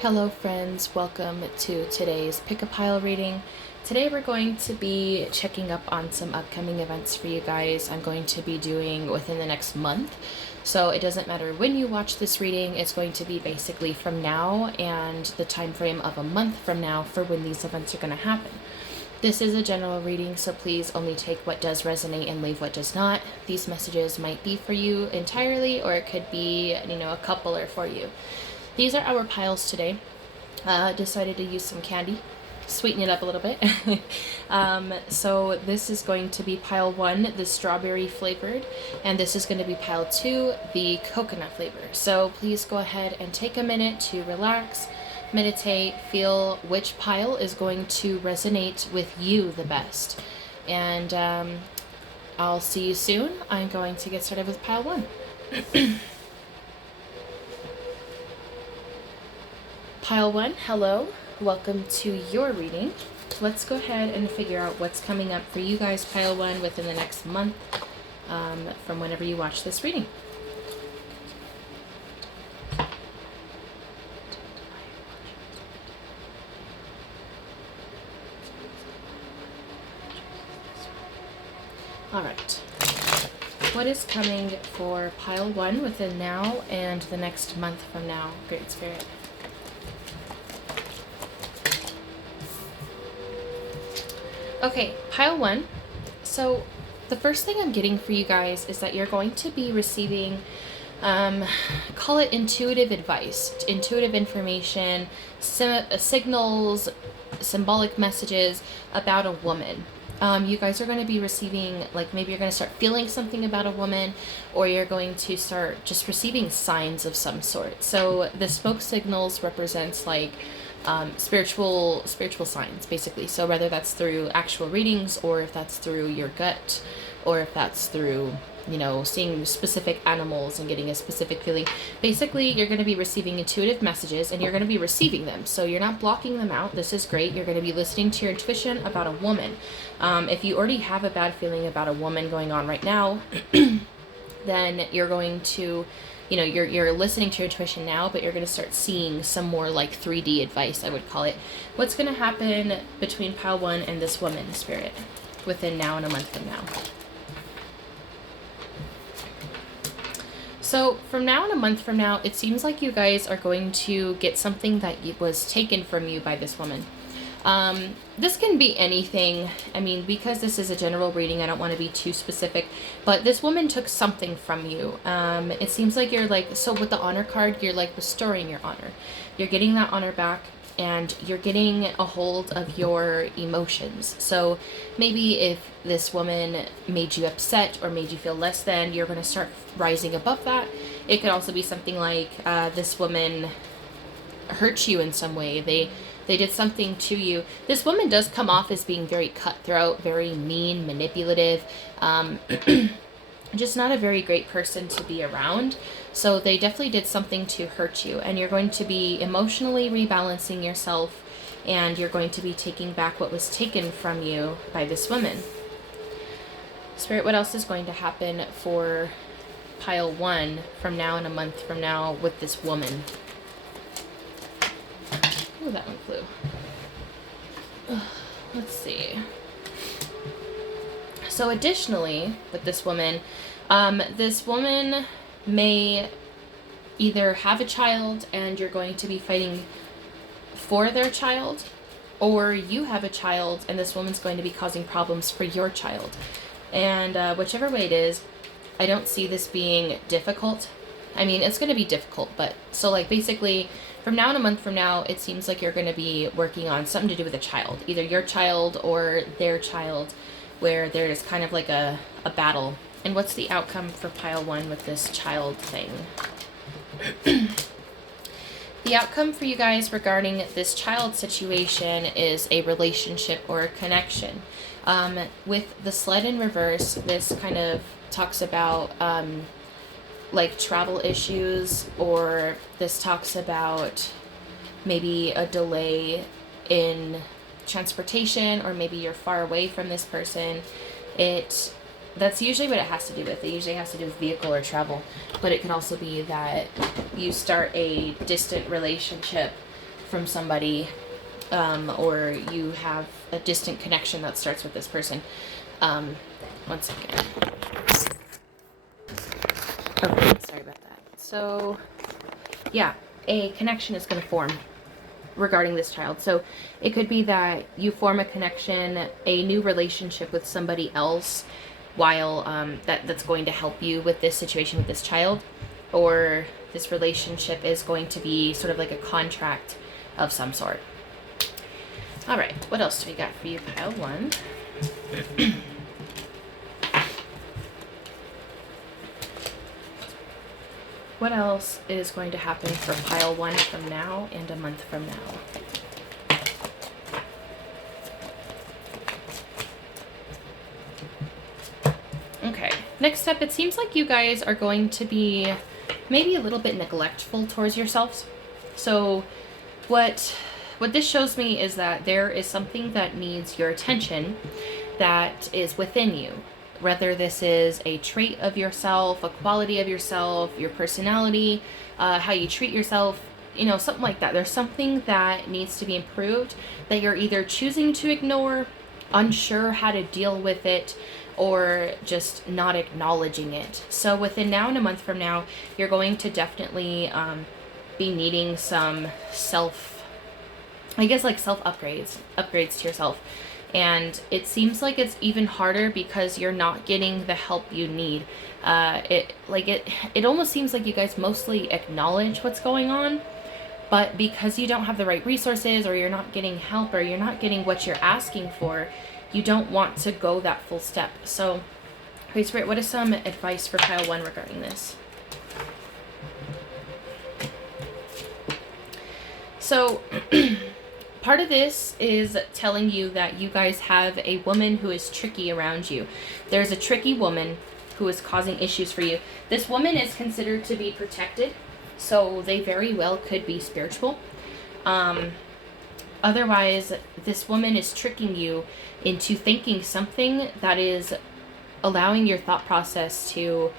Hello friends, welcome to today's Pick a Pile reading. Today we're going to be checking up on some upcoming events for you guys. I'm going to be doing within the next month. So it doesn't matter when you watch this reading, it's going to be basically from now and the time frame of a month from now for when these events are going to happen. This is a general reading, so please only take what does resonate and leave what does not. These messages might be for you entirely, or it could be, a couple are for you. These are our piles today. Decided to use some candy, sweeten it up a little bit. So this is going to be pile 1, the strawberry flavored, and this is going to be pile 2, the coconut flavor. So please go ahead and take a minute to relax, meditate, feel which pile is going to resonate with you the best. And I'll see you soon. I'm going to get started with pile 1. Pile 1, hello, welcome to your reading. Let's go ahead and figure out what's coming up for you guys, pile 1, within the next month from whenever you watch this reading. All right. What is coming for pile 1 within now and the next month from now, Great Spirit? Okay, pile 1. So the first thing I'm getting for you guys is that you're going to be receiving, call it intuitive advice, intuitive information, signals, symbolic messages about a woman. You guys are going to be receiving, like maybe you're going to start feeling something about a woman, or you're going to start just receiving signs of some sort. So the smoke signals represents like spiritual signs, basically. So whether that's through actual readings, or if that's through your gut, or if that's through, seeing specific animals and getting a specific feeling. Basically, you're going to be receiving intuitive messages, and you're going to be receiving them. So you're not blocking them out. This is great. You're going to be listening to your intuition about a woman. If you already have a bad feeling about a woman going on right now, then you're going to, you're listening to your intuition now, but you're going to start seeing some more like 3D advice, I would call it. What's going to happen between pile 1 and this woman, Spirit, within now and a month from now? So from now and a month from now, it seems like you guys are going to get something that was taken from you by this woman. This can be anything. I mean, because this is a general reading, I don't want to be too specific, but this woman took something from you. It seems like you're like, so with the honor card, you're like restoring your honor. You're getting that honor back, and you're getting a hold of your emotions. So maybe if this woman made you upset or made you feel less than, you're going to start rising above that. It could also be something like this woman hurt you in some way. They did something to you. This woman does come off as being very cutthroat, very mean, manipulative, just not a very great person to be around. So they definitely did something to hurt you, and you're going to be emotionally rebalancing yourself, and you're going to be taking back what was taken from you by this woman. Spirit, what else is going to happen for pile 1 from now and a month from now with this woman? Oh, that one flew. Let's see. So additionally, with this woman may either have a child and you're going to be fighting for their child, or you have a child and this woman's going to be causing problems for your child. And whichever way it is, I don't see this being difficult. I mean, it's going to be difficult, but so like basically from now and a month from now, it seems like you're going to be working on something to do with a child, either your child or their child, where there's kind of like a battle. And what's the outcome for pile 1 with this child thing? The outcome for you guys regarding this child situation is a relationship or a connection. With the sled in reverse, this kind of talks about like travel issues, or this talks about maybe a delay in transportation, or maybe you're far away from this person. That's usually what it has to do with. It usually has to do with vehicle or travel, but it can also be that you start a distant relationship from somebody, or you have a distant connection that starts with this person. One second. Okay, sorry about that. So, yeah, a connection is going to form regarding this child. So it could be that you form a connection, a new relationship with somebody else while that's going to help you with this situation with this child, or this relationship is going to be sort of like a contract of some sort. All right, what else do we got for you, pile 1? What else is going to happen for pile 1 from now and a month from now? Okay, next up, it seems like you guys are going to be maybe a little bit neglectful towards yourselves. So what this shows me is that there is something that needs your attention that is within you. Whether this is a trait of yourself, a quality of yourself, your personality, how you treat yourself, something like that. There's something that needs to be improved that you're either choosing to ignore, unsure how to deal with it, or just not acknowledging it. So within now and a month from now, you're going to definitely be needing some upgrades to yourself. And it seems like it's even harder because you're not getting the help you need. It almost seems like you guys mostly acknowledge what's going on, but because you don't have the right resources, or you're not getting help, or you're not getting what you're asking for, you don't want to go that full step. So, Holy Spirit, what is some advice for pile 1 regarding this? So, part of this is telling you that you guys have a woman who is tricky around you. There's a tricky woman who is causing issues for you. This woman is considered to be protected, so they very well could be spiritual. Otherwise, this woman is tricking you into thinking something that is allowing your thought process to,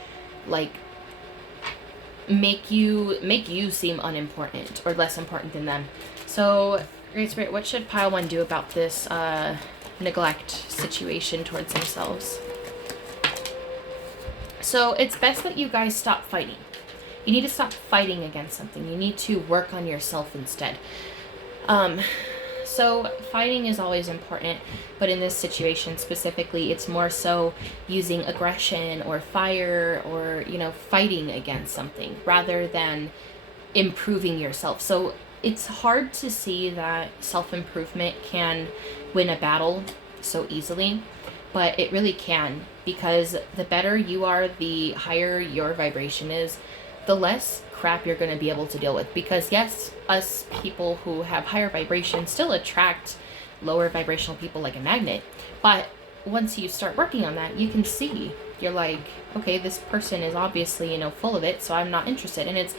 make you seem unimportant or less important than them. So, Great Spirit, what should pile 1 do about this neglect situation towards themselves? So it's best that you guys stop fighting. You need to stop fighting against something. You need to work on yourself instead. So fighting is always important, but in this situation specifically, it's more so using aggression or fire or, fighting against something rather than improving yourself. So it's hard to see that self-improvement can win a battle so easily, but it really can, because the better you are, the higher your vibration is, the less crap you're going to be able to deal with. Because yes, us people who have higher vibration still attract lower vibrational people like a magnet, but once you start working on that, you can see, you're like, okay, this person is obviously, full of it, so I'm not interested. And it's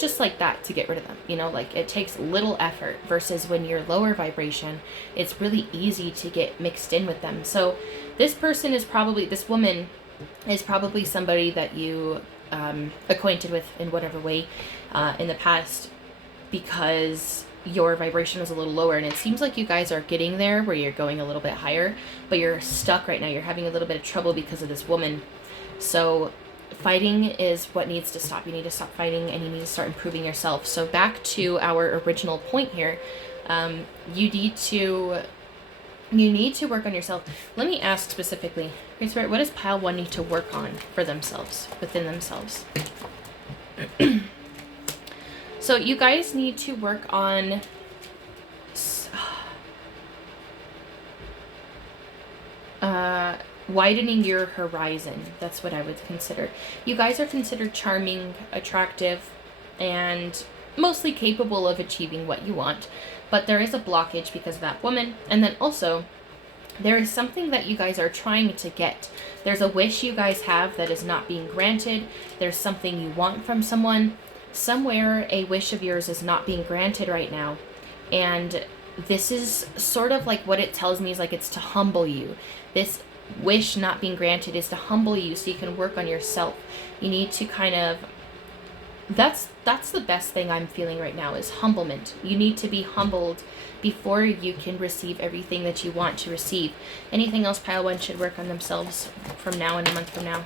just like that to get rid of them, it takes little effort, versus when you're lower vibration, it's really easy to get mixed in with them. So this woman is probably somebody that you acquainted with in whatever way in the past, because your vibration was a little lower, and it seems like you guys are getting there where you're going a little bit higher, but you're stuck right now. You're having a little bit of trouble because of this woman. So fighting is what needs to stop. You need to stop fighting, and you need to start improving yourself. So back to our original point here, you need to work on yourself. Let me ask specifically, okay, Spirit, what does pile 1 need to work on for themselves, within themselves? So you guys need to work on widening your horizon. That's what I would consider. You guys are considered charming, attractive, and mostly capable of achieving what you want. But there is a blockage because of that woman. And then also, there is something that you guys are trying to get. There's a wish you guys have that is not being granted. There's something you want from someone. Somewhere a wish of yours is not being granted right now. And this is sort of like, what it tells me is like, it's to humble you. This wish not being granted is to humble you so you can work on yourself. You need to kind of that's the best thing I'm feeling right now is humblement. You need to be humbled before you can receive everything that you want to receive. Anything else, pile one should work on themselves from now and a month from now.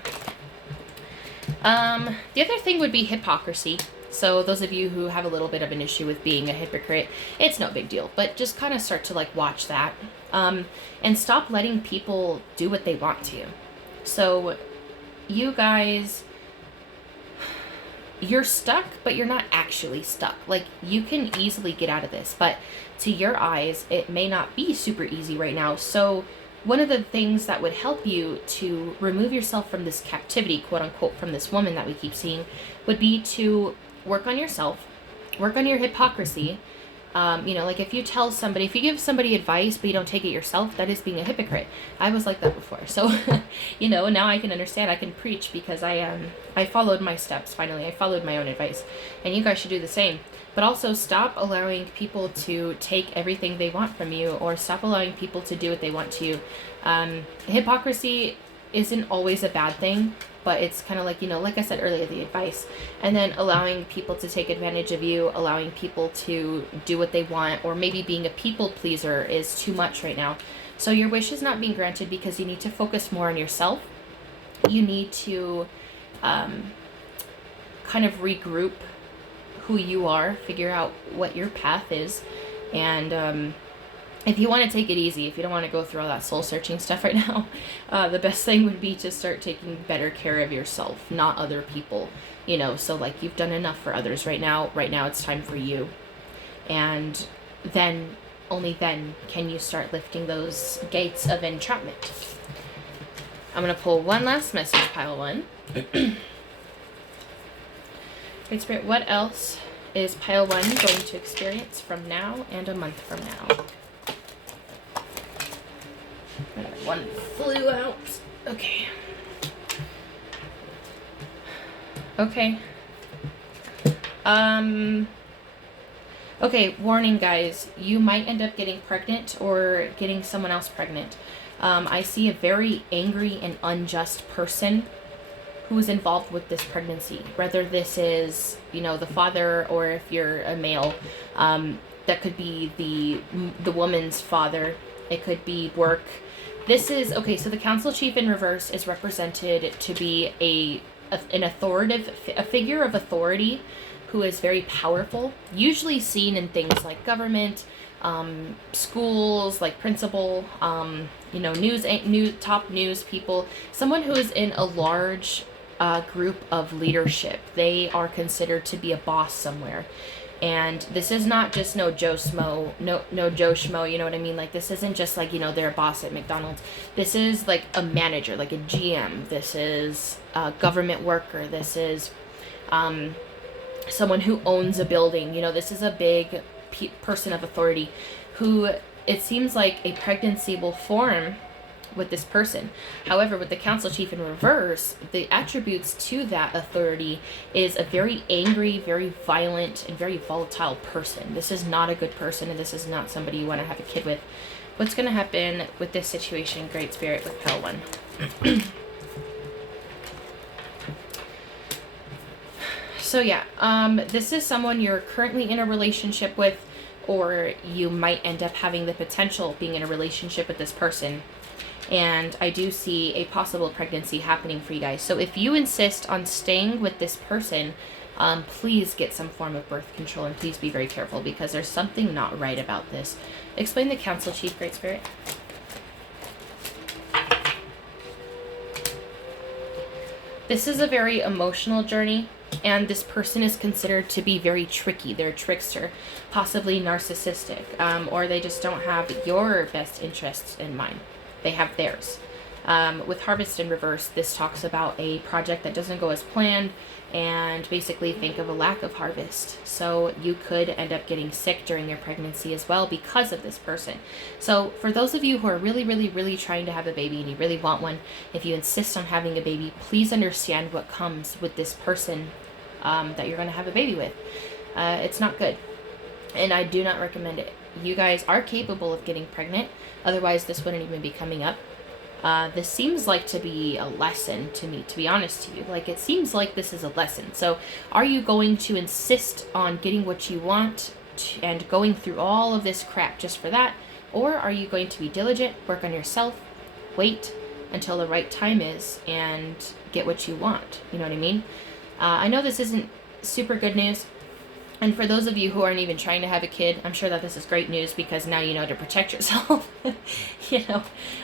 The other thing would be hypocrisy. So those of you who have a little bit of an issue with being a hypocrite, it's no big deal, but just kind of start to like watch that, and stop letting people do what they want to. So you guys, you're stuck, but you're not actually stuck. Like, you can easily get out of this, but to your eyes, it may not be super easy right now. So one of the things that would help you to remove yourself from this captivity, quote unquote, from this woman that we keep seeing, would be to work on yourself, work on your hypocrisy. Like if you give somebody advice, but you don't take it yourself, that is being a hypocrite. I was like that before. So, now I can understand, I can preach because I followed my steps. Finally, I followed my own advice, and you guys should do the same. But also stop allowing people to take everything they want from you, or stop allowing people to do what they want to you. Hypocrisy isn't always a bad thing, but it's kind of like, like I said earlier, the advice. And then allowing people to take advantage of you, allowing people to do what they want, or maybe being a people pleaser is too much right now. So your wish is not being granted because you need to focus more on yourself. You need to kind of regroup who you are, figure out what your path is, and if you want to take it easy, if you don't want to go through all that soul-searching stuff right now, the best thing would be to start taking better care of yourself, not other people. So like, you've done enough for others right now. Right now it's time for you. And then, only then, can you start lifting those gates of entrapment. I'm going to pull one last message, pile one. Great Spirit, what else is pile one going to experience from now and a month from now? One flew out. Okay. Okay, warning guys, you might end up getting pregnant or getting someone else pregnant. I see a very angry and unjust person who is involved with this pregnancy. Whether this is, the father, or if you're a male, that could be the woman's father. It could be work. This is, okay, so the council chief in reverse is represented to be an authoritative, a figure of authority who is very powerful, usually seen in things like government, schools, like principal, top news people, someone who is in a large group of leadership. They are considered to be a boss somewhere. And this is not just no Joe Schmo, no Joe Schmo, you know what I mean? Like, this isn't just like, they're a boss at McDonald's. This is like a manager, like a GM. This is a government worker. This is someone who owns a building. This is a big person of authority who, it seems like a pregnancy will form with this person. However, with the council chief in reverse, the attributes to that authority is a very angry, very violent, and very volatile person. This is not a good person, and this is not somebody you want to have a kid with. What's going to happen with this situation, Great Spirit, with Pile 1? So yeah, this is someone you're currently in a relationship with, or you might end up having the potential of being in a relationship with this person. And I do see a possible pregnancy happening for you guys. So if you insist on staying with this person, please get some form of birth control, and please be very careful because there's something not right about this. Explain the council, Chief, Great Spirit. This is a very emotional journey, and this person is considered to be very tricky. They're a trickster, possibly narcissistic, or they just don't have your best interests in mind. They have theirs. With Harvest in reverse, this talks about a project that doesn't go as planned, and basically think of a lack of harvest. So you could end up getting sick during your pregnancy as well because of this person. So for those of you who are really, really, really trying to have a baby and you really want one, if you insist on having a baby, please understand what comes with this person that you're going to have a baby with. It's not good, and I do not recommend it. You guys are capable of getting pregnant, otherwise this wouldn't even be coming up. This seems like to be a lesson to me, to be honest to you. Like, it seems like this is a lesson. So are you going to insist on getting what you want and going through all of this crap just for that? Or are you going to be diligent, work on yourself, wait until the right time is, and get what you want? You know what I mean? I know this isn't super good news. And for those of you who aren't even trying to have a kid, I'm sure that this is great news, because now you know to protect yourself,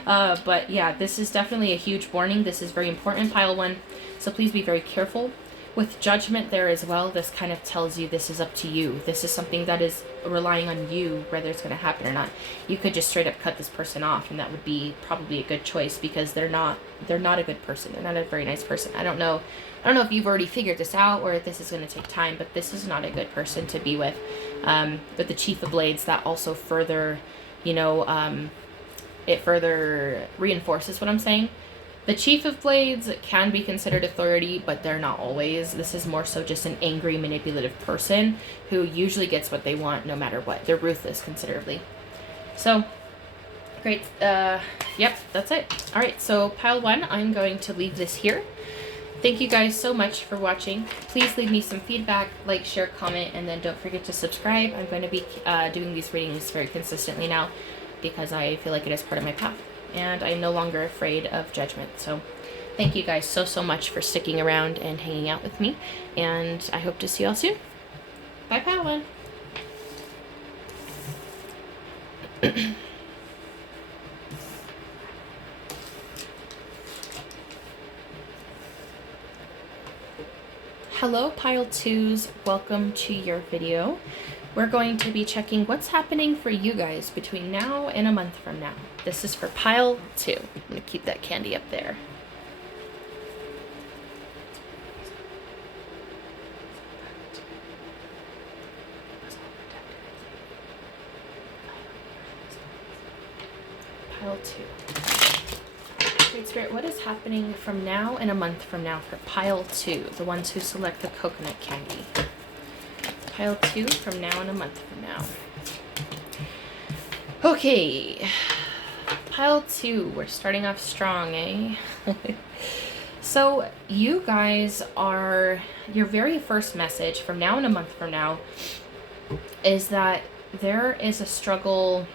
But yeah, this is definitely a huge warning. This is very important, pile 1. So please be very careful. With judgment there as well, this kind of tells you this is up to you. This is something that is relying on you, whether it's going to happen or not. You could just straight up cut this person off, and that would be probably a good choice, because they're not a good person. They're not a very nice person. I don't know if you've already figured this out, or if this is going to take time, but this is not a good person to be with. With the Chief of Blades, that also further, it further reinforces what I'm saying. The Chief of Blades can be considered authority, but they're not always. This is more so just an angry, manipulative person who usually gets what they want no matter what. They're ruthless considerably. So, great. Yep, that's it. All right, so pile 1, I'm going to leave this here. Thank you guys so much for watching. Please leave me some feedback, like, share, comment, and then don't forget to subscribe. I'm going to be doing these readings very consistently now, because I feel like it is part of my path, and I'm no longer afraid of judgment. So thank you guys so much for sticking around and hanging out with me, and I hope to see you all soon. Bye, pile 1. Hello, pile 2s. Welcome to your video. We're going to be checking what's happening for you guys between now and a month from now. This is for pile 2. I'm going to keep that candy up there. Pile 2. Great Spirit, what is happening from now and a month from now for pile 2, the ones who select the coconut candy? Pile 2 from now and a month from now. Okay, pile 2, we're starting off strong, eh? So you guys are, your very first message from now and a month from now is that there is a struggle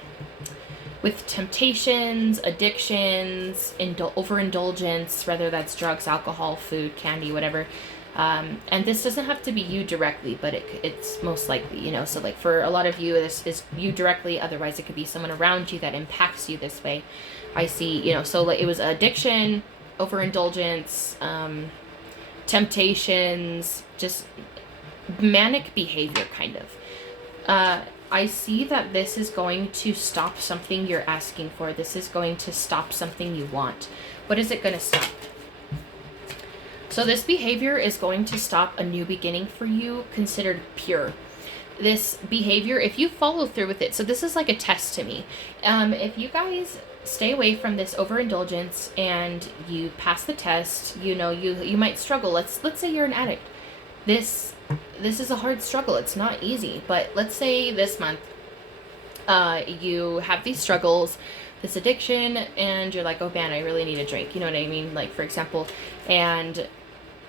with temptations, addictions, overindulgence, whether that's drugs, alcohol, food, candy, whatever. And this doesn't have to be you directly, but it's most likely, so like for a lot of you, this is you directly. Otherwise, it could be someone around you that impacts you this way. I see, so like it was addiction, overindulgence, temptations, just manic behavior, kind of. I see that this is going to stop something you're asking for. This is going to stop something you want. What is it going to stop? So this behavior is going to stop a new beginning for you, considered pure. This behavior, if you follow through with it, so this is like a test to me. If you guys stay away from this overindulgence and you pass the test, you might struggle. Let's say you're an addict. This is a hard struggle. It's not easy, but let's say this month you have these struggles, this addiction, and you're like, oh man, I really need a drink. You know what I mean? Like, for example, and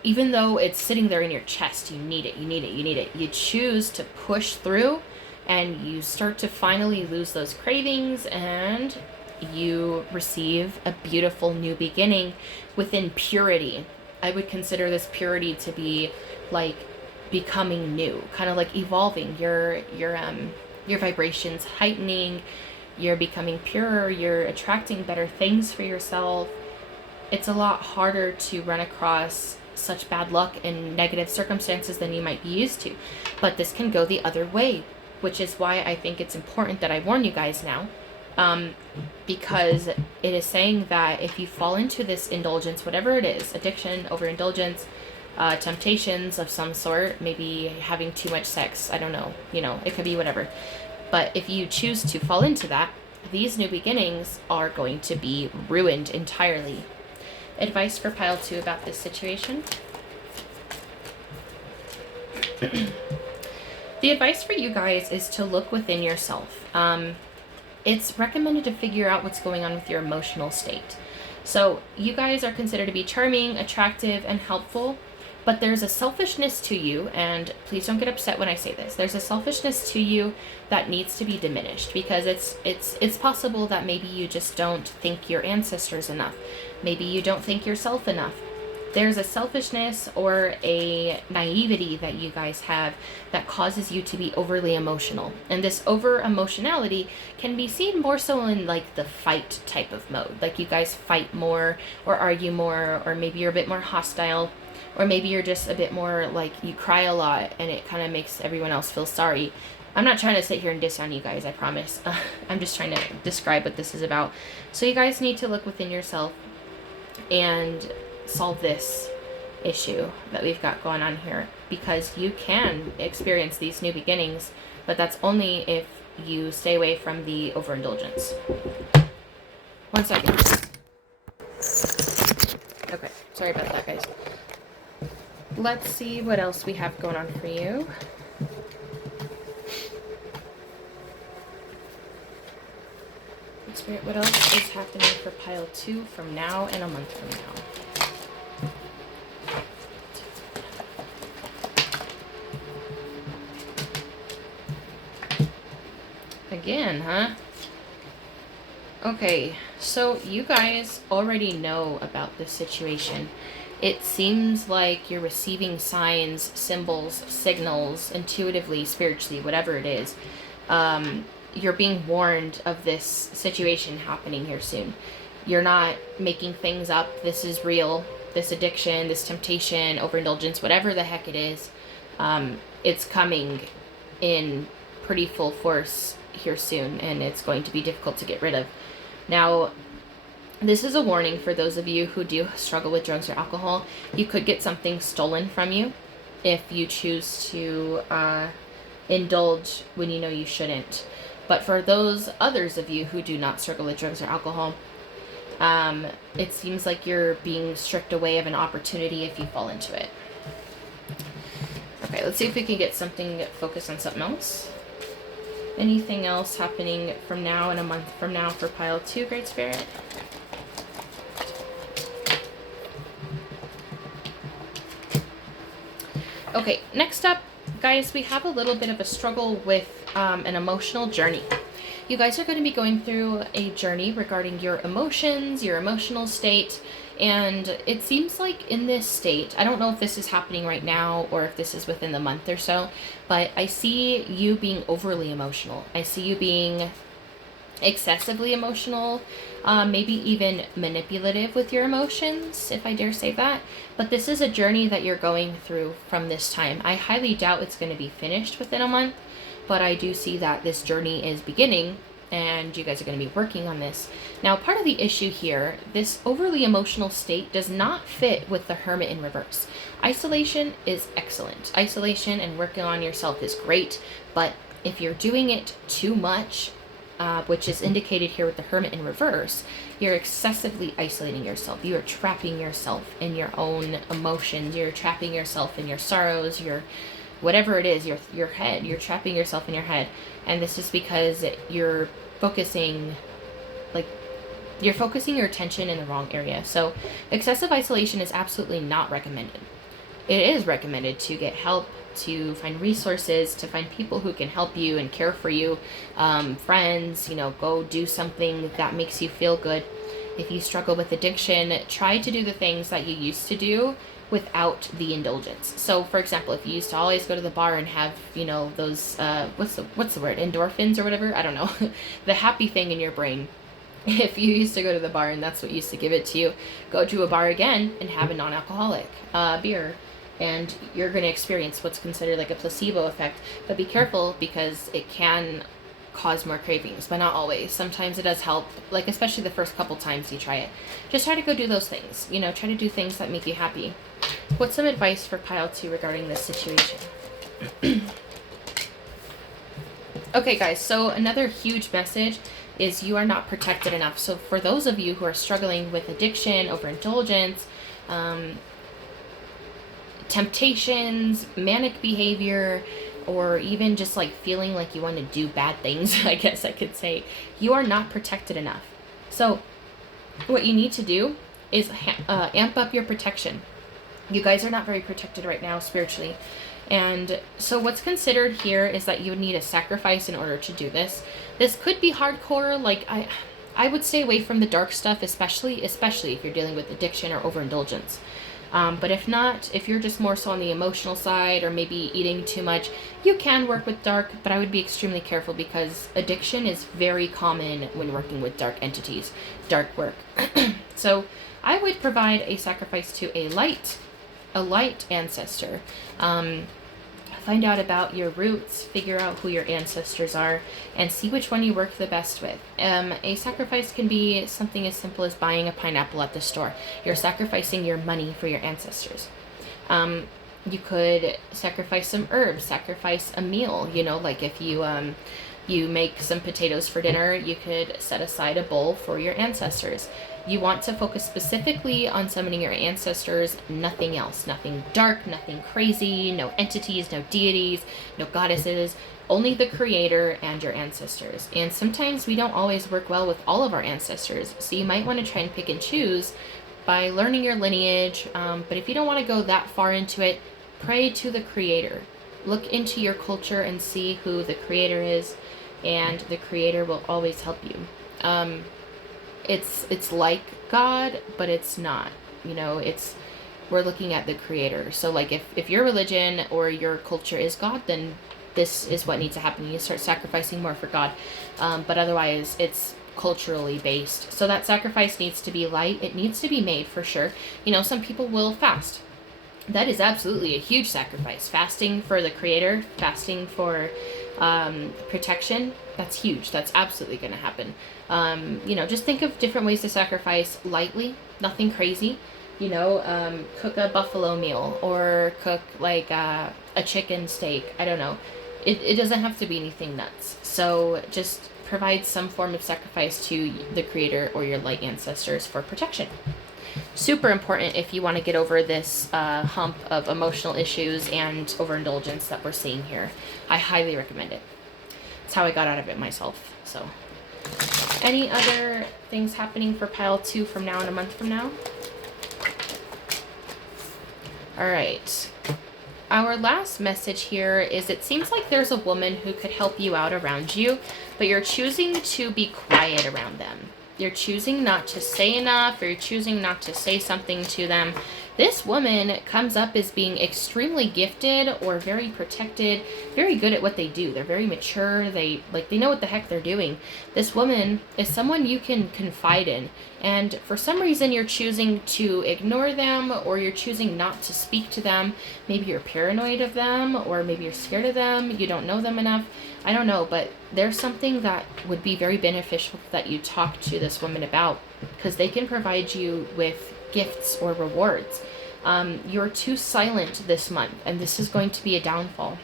even though it's sitting there in your chest, you need it. You choose to push through, and you start to finally lose those cravings, and you receive a beautiful new beginning within purity. I would consider this purity to be like becoming new, kind of like evolving, your vibrations heightening, you're becoming purer, you're attracting better things for yourself. It's a lot harder to run across such bad luck and negative circumstances than you might be used to, but this can go the other way, which is why I think it's important that I warn you guys now, because it is saying that if you fall into this indulgence, whatever it is, addiction, overindulgence, temptations of some sort, maybe having too much sex, I don't know, it could be whatever. But if you choose to fall into that, these new beginnings are going to be ruined entirely. Advice for pile 2 about this situation. The advice for you guys is to look within yourself. It's recommended to figure out what's going on with your emotional state. So you guys are considered to be charming, attractive, and helpful, but there's a selfishness to you, and please don't get upset when I say this. There's a selfishness to you that needs to be diminished, because it's possible that maybe you just don't think your ancestors enough. Maybe you don't think yourself enough. There's a selfishness or a naivety that you guys have that causes you to be overly emotional. And this over emotionality can be seen more so in like the fight type of mode. Like you guys fight more or argue more, or maybe you're a bit more hostile, or maybe you're just a bit more like you cry a lot and it kind of makes everyone else feel sorry. I'm not trying to sit here and diss on you guys, I promise. I'm just trying to describe what this is about. So you guys need to look within yourself and solve this issue that we've got going on here, because you can experience these new beginnings, but that's only if you stay away from the overindulgence. 1 second. Okay, sorry about that, guys. Let's see what else we have going on for you. Spirit, what else is happening for pile 2 from now and a month from now? Again, huh? Okay, so you guys already know about this situation. It seems like you're receiving signs, symbols, signals, intuitively, spiritually, whatever it is. You're being warned of this situation happening here soon. You're not making things up. This is real. This addiction, this temptation, overindulgence, whatever the heck it is, it's coming in pretty full force here soon, and it's going to be difficult to get rid of. Now, this is a warning for those of you who do struggle with drugs or alcohol. You could get something stolen from you if you choose to indulge when you know you shouldn't. But for those others of you who do not struggle with drugs or alcohol, it seems like you're being stripped away of an opportunity if you fall into it. Okay, let's see if we can get something focused on something else. Anything else happening from now and a month from now for pile 2, Great Spirit? Okay, next up, guys, we have a little bit of a struggle with an emotional journey. You guys are going to be going through a journey regarding your emotions, your emotional state, and it seems like in this state, I don't know if this is happening right now or if this is within the month or so, but I see you being overly emotional. I see you being excessively emotional, maybe even manipulative with your emotions, if I dare say that. But this is a journey that you're going through from this time. I highly doubt it's going to be finished within a month, but I do see that this journey is beginning, and you guys are going to be working on this. Now, part of the issue here, this overly emotional state does not fit with the Hermit in reverse. Isolation is excellent. Isolation and working on yourself is great, but if you're doing it too much, which is indicated here with the Hermit in reverse, you're excessively isolating yourself. You are trapping yourself in your own emotions. You're trapping yourself in your sorrows, your whatever it is, your head. You're trapping yourself in your head. And this is because you're focusing your attention in the wrong area. So excessive isolation is absolutely not recommended. It is recommended to get help, to find resources, to find people who can help you and care for you, friends, go do something that makes you feel good. If you struggle with addiction, try to do the things that you used to do without the indulgence. So, for example, if you used to always go to the bar and have, those, what's the word, endorphins or whatever? I don't know. The happy thing in your brain. If you used to go to the bar and that's what used to give it to you, go to a bar again and have a non-alcoholic beer. And you're going to experience what's considered like a placebo effect. But be careful, because it can cause more cravings, but not always. Sometimes it does help, like especially the first couple times you try it. Just try to go do those things. Try to do things that make you happy. What's some advice for pile 2 regarding this situation? Okay, guys, so another huge message is you are not protected enough. So for those of you who are struggling with addiction, overindulgence, temptations, manic behavior, or even just like feeling like you want to do bad things, I guess I could say, you are not protected enough. So what you need to do is amp up your protection. You guys are not very protected right now spiritually. And so what's considered here is that you would need a sacrifice in order to do this. This could be hardcore. Like, I would stay away from the dark stuff, especially if you're dealing with addiction or overindulgence. But if not, if you're just more so on the emotional side or maybe eating too much, you can work with dark, but I would be extremely careful because addiction is very common when working with dark entities, dark work. So I would provide a sacrifice to a light ancestor. Find out about your roots, figure out who your ancestors are, and see which one you work the best with. A sacrifice can be something as simple as buying a pineapple at the store. You're sacrificing your money for your ancestors. You could sacrifice some herbs, sacrifice a meal. You know, like if you make some potatoes for dinner, you could set aside a bowl for your ancestors. You want to focus specifically on summoning your ancestors, nothing else. Nothing dark, nothing crazy, no entities, no deities, no goddesses, only the creator and your ancestors. And sometimes we don't always work well with all of our ancestors, so you might want to try and pick and choose by learning your lineage. But if you don't want to go that far into it, pray to the creator. Look into your culture and see who the creator is, and the creator will always help you. It's like God, but it's not. You know, we're looking at the creator. So like if your religion or your culture is God, then this is what needs to happen. You start sacrificing more for God. But otherwise it's culturally based. So that sacrifice needs to be light. It needs to be made for sure. You know, some people will fast. That is absolutely a huge sacrifice. Fasting for the creator, fasting for protection, that's huge. That's absolutely going to happen. You know, just think of different ways to sacrifice lightly, nothing crazy. You know, cook a buffalo meal or cook like a chicken steak. I don't know. It doesn't have to be anything nuts. So just provide some form of sacrifice to the creator or your light ancestors for protection. Super important if you want to get over this hump of emotional issues and overindulgence that we're seeing here. I highly recommend it. It's how I got out of it myself. So, any other things happening for pile 2 from now and a month from now? All right. Our last message here is it seems like there's a woman who could help you out around you, but you're choosing to be quiet around them. You're choosing not to say enough, or you're choosing not to say something to them. This woman comes up as being extremely gifted or very protected, very good at what they do. They're very mature. They know what the heck they're doing. This woman is someone you can confide in. And for some reason you're choosing to ignore them, or you're choosing not to speak to them. Maybe you're paranoid of them, or maybe you're scared of them. You don't know them enough. I don't know, but there's something that would be very beneficial that you talk to this woman about, because they can provide you with gifts or rewards. You're too silent this month, and this is going to be a downfall.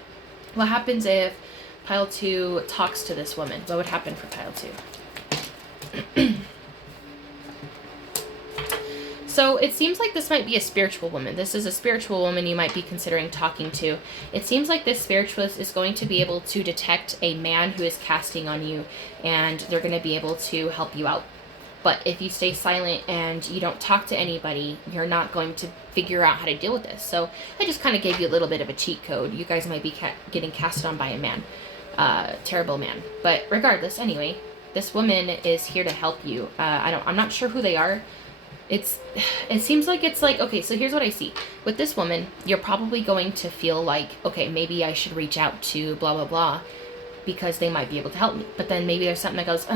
What happens if pile 2 talks to this woman? What would happen for pile 2? So it seems like this might be a spiritual woman. This is a spiritual woman you might be considering talking to. It seems like this spiritualist is going to be able to detect a man who is casting on you, and they're going to be able to help you out. But if you stay silent and you don't talk to anybody, you're not going to figure out how to deal with this. So I just kind of gave you a little bit of a cheat code. You guys might be getting cast on by a man. Terrible man. But regardless, anyway, this woman is here to help you. I'm not sure who they are. It seems like it's like, okay, so here's what I see. With this woman, you're probably going to feel like, okay, maybe I should reach out to blah, blah, blah, because they might be able to help me. But then maybe there's something that goes,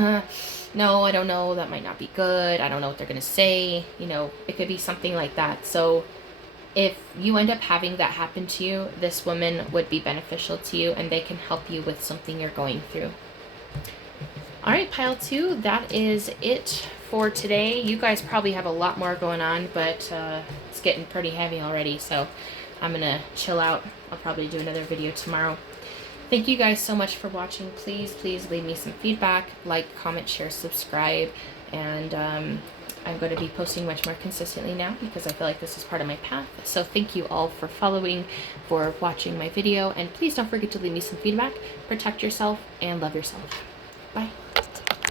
no, I don't know, that might not be good. I don't know what they're going to say. You know, it could be something like that. So if you end up having that happen to you, this woman would be beneficial to you, and they can help you with something you're going through. All right, pile 2, that is it for today. You guys probably have a lot more going on, but it's getting pretty heavy already, so I'm going to chill out. I'll probably do another video tomorrow. Thank you guys so much for watching. Please leave me some feedback. Like, comment, share, subscribe. And I'm going to be posting much more consistently now because I feel like this is part of my path. So thank you all for following, for watching my video. And please don't forget to leave me some feedback. Protect yourself and love yourself. Bye.